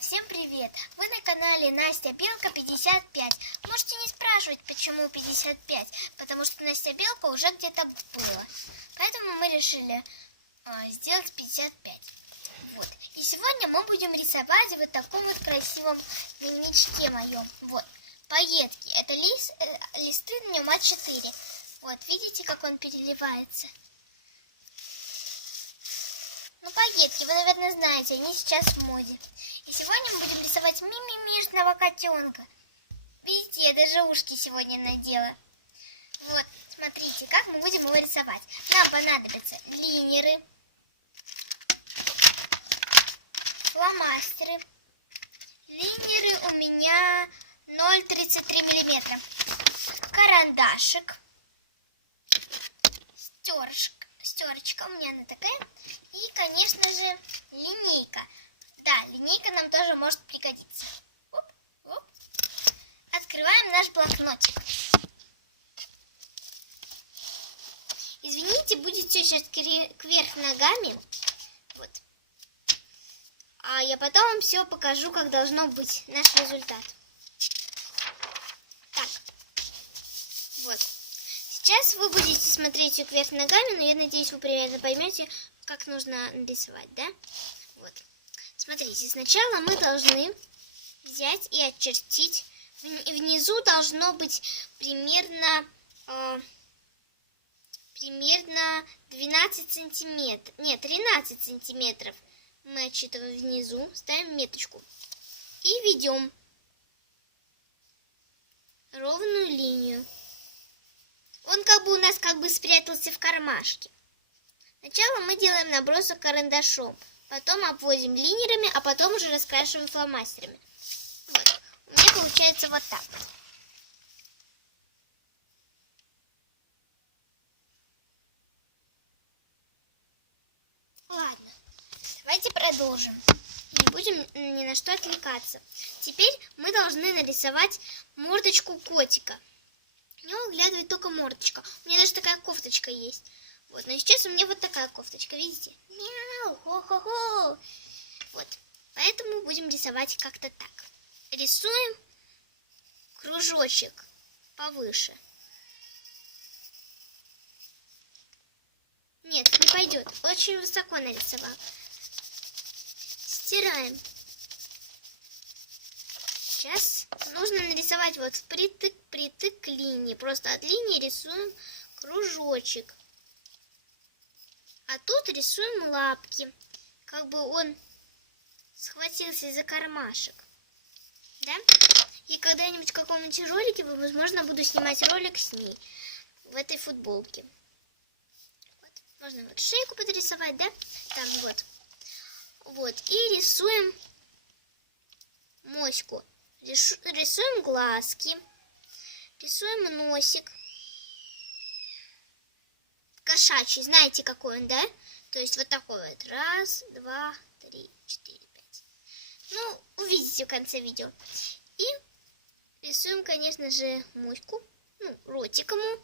Всем привет! Вы на канале Настя Белка 55. Можете не спрашивать, почему 55, потому что Настя Белка уже где-то была. Поэтому мы решили сделать 55. Вот. И сегодня мы будем рисовать вот таком вот красивом дневничке моем. Вот. Пайетки. Это листы днем А4. Вот. Видите, как он переливается? Ну, пайетки, вы, наверное, знаете, они сейчас в моде. И сегодня мы будем рисовать мимимишного котенка. Видите, я даже ушки сегодня надела. Вот, смотрите, как мы будем его рисовать. Нам понадобятся линеры, фломастеры. Линеры у меня 0,33 миллиметра. Карандашик, стерочка у меня она такая. И, конечно же, линейка. Да, линейка нам тоже может пригодиться. Оп, оп. Открываем наш блокнотик. Извините, будет все сейчас кверх ногами. Вот. А я потом вам все покажу, как должно быть наш результат. Так. Вот. Сейчас вы будете смотреть все кверх ногами, но я надеюсь, вы примерно поймете, как нужно нарисовать, да? Вот. Смотрите, сначала мы должны взять и очертить. Внизу должно быть примерно 12 сантиметров. Нет, 13 сантиметров. Мы отсчитываем внизу, ставим меточку. И ведем ровную линию. Он у нас спрятался в кармашке. Сначала мы делаем набросок карандашом. Потом обводим линерами, а потом уже раскрашиваем фломастерами. Вот. У меня получается вот так. Ладно, давайте продолжим. Не будем ни на что отвлекаться. Теперь мы должны нарисовать мордочку котика. У него выглядывает только мордочка. У меня даже такая кофточка есть. Вот, но сейчас у меня вот такая кофточка, видите? Мяу, хо-хо-хо. Вот, поэтому будем рисовать как-то так. Рисуем кружочек повыше. Нет, не пойдет. Очень высоко нарисовал. Стираем. Сейчас нужно нарисовать вот впритык к линии. Просто от линии рисуем кружочек. А тут рисуем лапки. Он схватился за кармашек. Да? И когда-нибудь в каком-нибудь ролике, возможно, буду снимать ролик с ней. В этой футболке. Вот. Можно вот шейку подрисовать, да? Там вот. Вот. И рисуем моську. Рисуем глазки. Рисуем носик. Кошачий, знаете, какой он, да? То есть вот такой вот. 1, 2, 3, 4, 5. Ну, увидите в конце видео. И рисуем, конечно же, моську. Ну, ротик ему.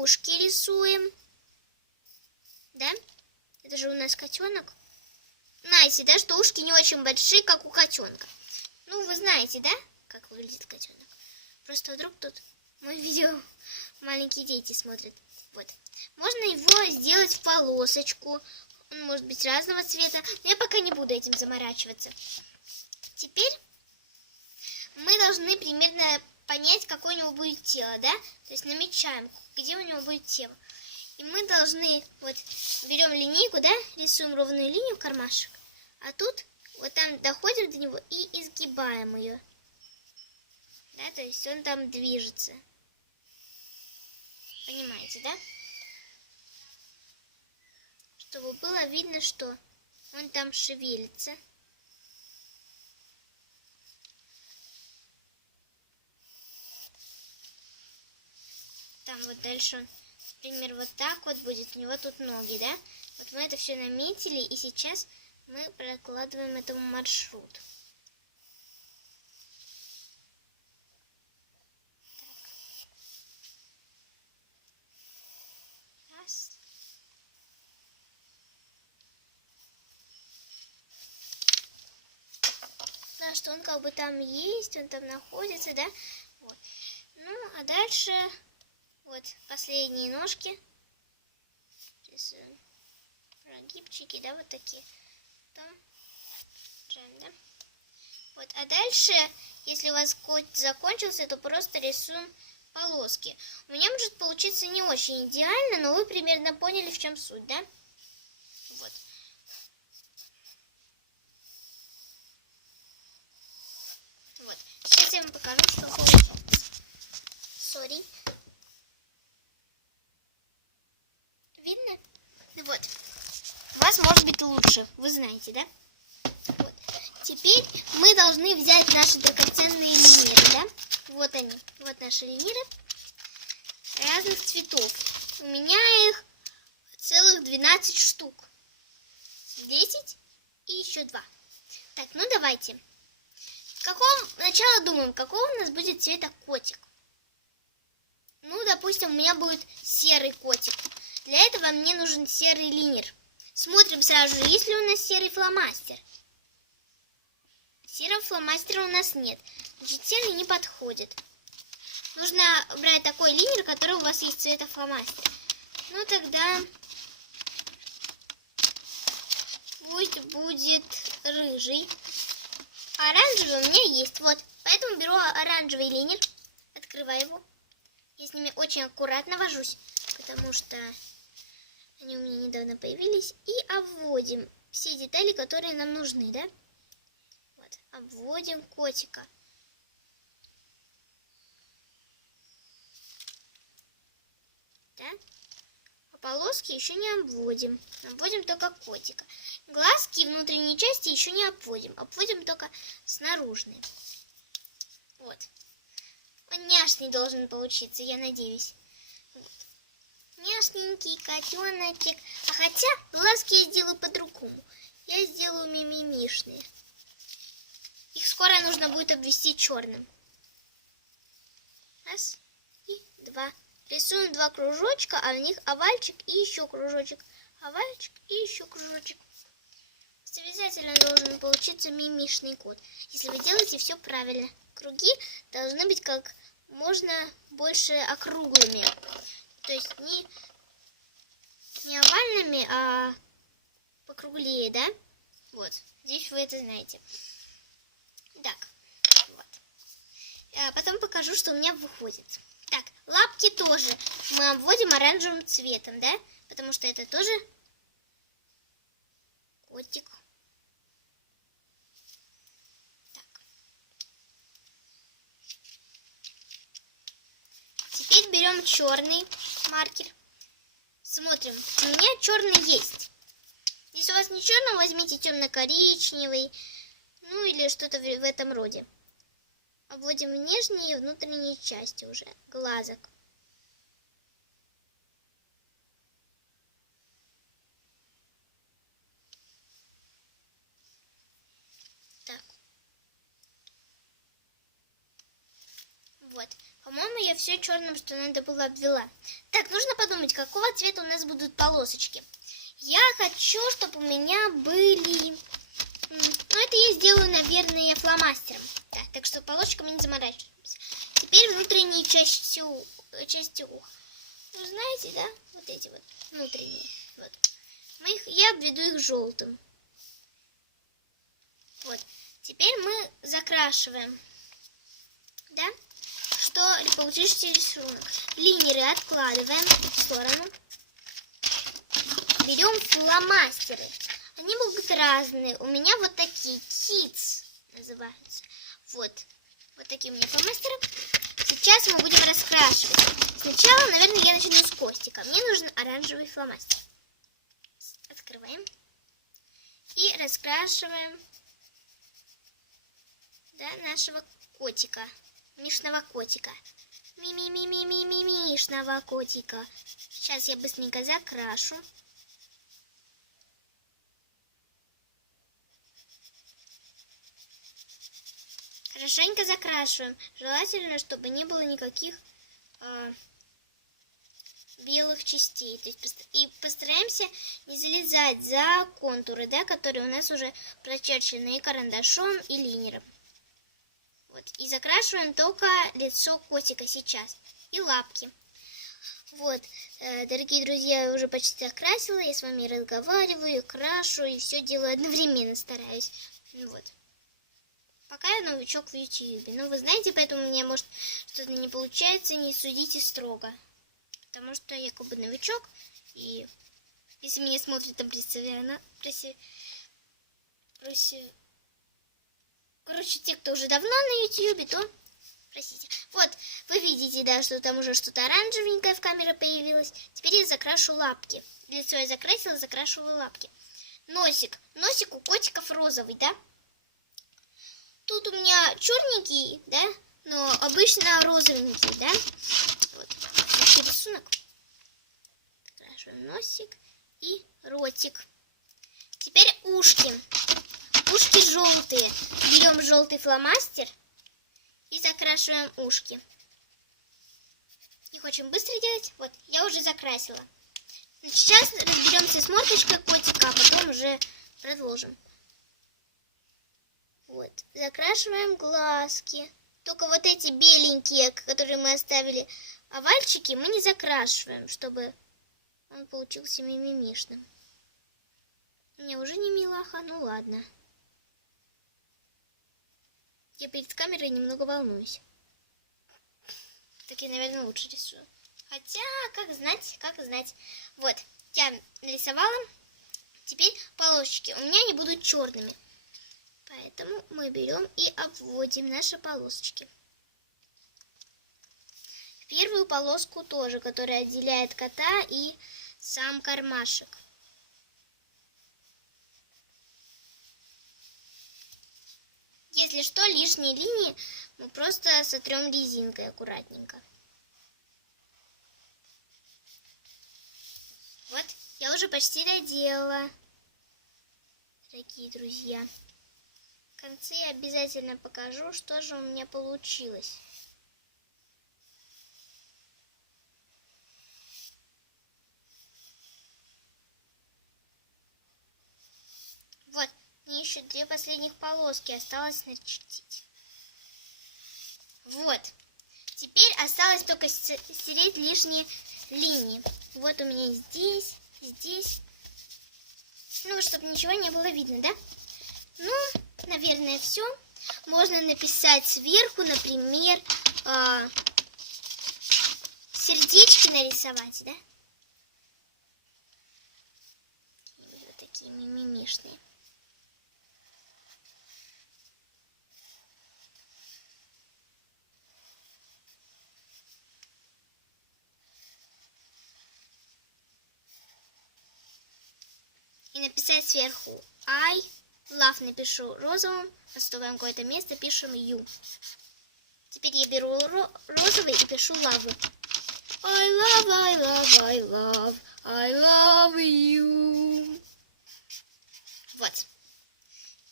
Ушки рисуем. Да? Это же у нас котенок. Знаете, да, что ушки не очень большие, как у котенка. Ну, вы знаете, да, как выглядит котенок? Просто вдруг тут мое видео маленькие дети смотрят. Вот. Можно его сделать в полосочку. Он может быть разного цвета. Но я пока не буду этим заморачиваться. Теперь мы должны примерно понять, какое у него будет тело, да? То есть намечаем, где у него будет тело. И мы должны, вот, берем линейку, да? Рисуем ровную линию в кармашек. А тут вот там доходим до него и изгибаем ее. Да, то есть он там движется. Понимаете, да? Чтобы было видно, что он там шевелится. Там вот дальше он, например, вот так вот будет. У него тут ноги, да? Вот мы это все наметили, и сейчас мы прокладываем этому маршрут. Раз. что он как бы там есть, он там находится, да? Вот. Ну, а дальше вот последние ножки. Рисуем прогибчики, да, вот такие. Там, да? Вот, а дальше, если у вас кот закончился, то просто рисуем полоски. У меня может получиться не очень идеально, но вы примерно поняли, в чем суть, да? Вот. Вот. Сейчас я вам покажу, что получилось. Сори. Видно? Вот. У вас может быть лучше, вы знаете, да? Вот. Теперь мы должны взять наши драгоценные линеры, да? Вот они, вот наши линеры разных цветов. У меня их целых 12 штук. 10 и еще 2. Так, ну давайте. Сначала думаем, какого у нас будет цвета котик. Ну, допустим, у меня будет серый котик. Для этого мне нужен серый линер. Смотрим сразу же, есть ли у нас серый фломастер. Серого фломастера у нас нет. Значит, серый не подходит. Нужно брать такой линер, который у вас есть цвета фломастер. Ну, тогда пусть будет рыжий. Оранжевый у меня есть. Вот. Поэтому беру оранжевый линер. Открываю его. Я с ними очень аккуратно вожусь, потому что они у меня недавно появились. И обводим все детали, которые нам нужны, да? Вот. Обводим котика. Да? А полоски еще не обводим. Обводим только котика. Глазки и внутренней части еще не обводим. Обводим только снаружные. Вот. Он няшный должен получиться, я надеюсь. Вот. Няшненький котеночек. А хотя глазки я сделаю по-другому. Я сделаю мимимишные. Их скоро нужно будет обвести черным. Раз и два. Рисуем 2 кружочка, а в них овальчик и еще кружочек. Овальчик и еще кружочек. Обязательно должен получиться мимишный кот, если вы делаете все правильно. Круги должны быть как можно больше округлыми. То есть не овальными, а покруглее, да? Вот. Здесь вы это знаете. Так. Вот. Потом покажу, что у меня выходит. Так, лапки тоже мы обводим оранжевым цветом, да? Потому что это тоже котик. Так. Теперь берем черный маркер. Смотрим. У меня черный есть. Если у вас не черный, возьмите темно-коричневый. Ну или что-то в этом роде. Обводим внешние и внутренние части уже глазок. Так. Вот. По-моему, я все черным, что надо было, обвела. Так, нужно подумать, какого цвета у нас будут полосочки. Я хочу, чтобы у меня были... Ну, это я сделаю, наверное, фломастером. Так что полосочками не заморачиваемся. Теперь внутренние части уха. Вы знаете, да? Вот эти вот внутренние. Вот. Я обведу их желтым. Вот. Теперь мы закрашиваем. Да? Что получился рисунок. Линеры откладываем в сторону. Берем фломастеры. Они будут разные. У меня вот такие. Kids называются. Вот такие у меня фломастеры. Сейчас мы будем раскрашивать. Сначала, наверное, я начну с Костика. Мне нужен оранжевый фломастер. Открываем. И раскрашиваем, да, нашего котика. Мишного котика. Мишного котика. Сейчас я быстренько закрашу. Хорошенько закрашиваем. Желательно, чтобы не было никаких белых частей. То есть, и постараемся не залезать за контуры, да, которые у нас уже прочерчены и карандашом, и линером. Вот. И закрашиваем только лицо котика сейчас. И лапки. Вот, дорогие друзья, я уже почти закрасила. Я с вами разговариваю, крашу и все делаю одновременно, стараюсь. Вот. Пока я новичок в YouTube. Но вы знаете, поэтому у меня может что-то не получается, не судите строго. Потому что я как бы новичок. И если меня смотрит там короче, те, кто уже давно на YouTube, то простите. Вот, вы видите, да, что там уже что-то оранжевенькое в камере появилось. Теперь я закрашу лапки. Лицо я закрасила, закрашиваю лапки. Носик. Носик у котиков розовый, да? Тут у меня черненький, да? Но обычно розовенький, да? Вот. Такой рисунок. Закрашиваем носик и ротик. Теперь ушки. Ушки желтые. Берем желтый фломастер и закрашиваем ушки. Их очень быстро делать. Вот, я уже закрасила. Сейчас разберемся с мордочкой котика, а потом уже продолжим. Вот, закрашиваем глазки. Только вот эти беленькие, которые мы оставили, овальчики, мы не закрашиваем, чтобы он получился мимимишным. Мне уже не милаха, ну ладно. Я перед камерой немного волнуюсь. Так я, наверное, лучше рисую. Хотя, как знать, как знать. Вот, я нарисовала. Теперь полосочки. У меня они будут черными. Поэтому мы берем и обводим наши полосочки. Первую полоску тоже, которая отделяет кота и сам кармашек. Если что, лишние линии мы просто сотрем резинкой аккуратненько. Вот, я уже почти доделала, дорогие друзья. В конце я обязательно покажу, что же у меня получилось. Вот, мне еще 2 последних полоски осталось начертить. Вот, теперь осталось только стереть лишние линии. Вот у меня здесь, здесь. Ну, чтобы ничего не было видно, да? Ну, наверное, все. Можно написать сверху, например, сердечки нарисовать, да? Вот такие мимимишные. И написать сверху I love, напишу розовым, оставляем какое-то место, пишем you. Теперь я беру розовый и пишу love. I love, I love, I love, I love you. Вот.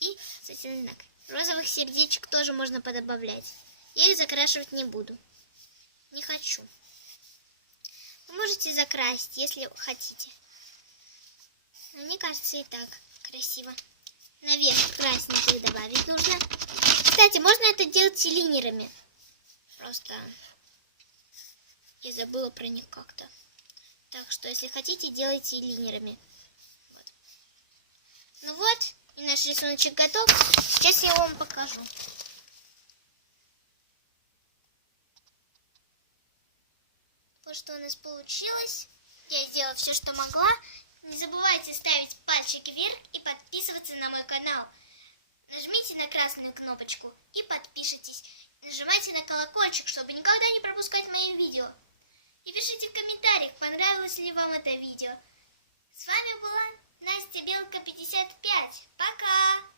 И затем знак. Розовых сердечек тоже можно подобавлять. Я их закрашивать не буду. Не хочу. Вы можете закрасить, если хотите. Но мне кажется, и так красиво. Наверх красненьких добавить нужно. Кстати, можно это делать и линерами. Просто я забыла про них как-то. Так что, если хотите, делайте и линерами. Вот. Ну вот, и наш рисуночек готов. Сейчас я вам покажу. Вот что у нас получилось. Я сделала все, что могла. Не забывайте ставить пальчик вверх и подписываться на мой канал. Нажмите на красную кнопочку и подпишитесь. Нажимайте на колокольчик, чтобы никогда не пропускать мои видео. И пишите в комментариях, понравилось ли вам это видео. С вами была Настя Белка 55. Пока!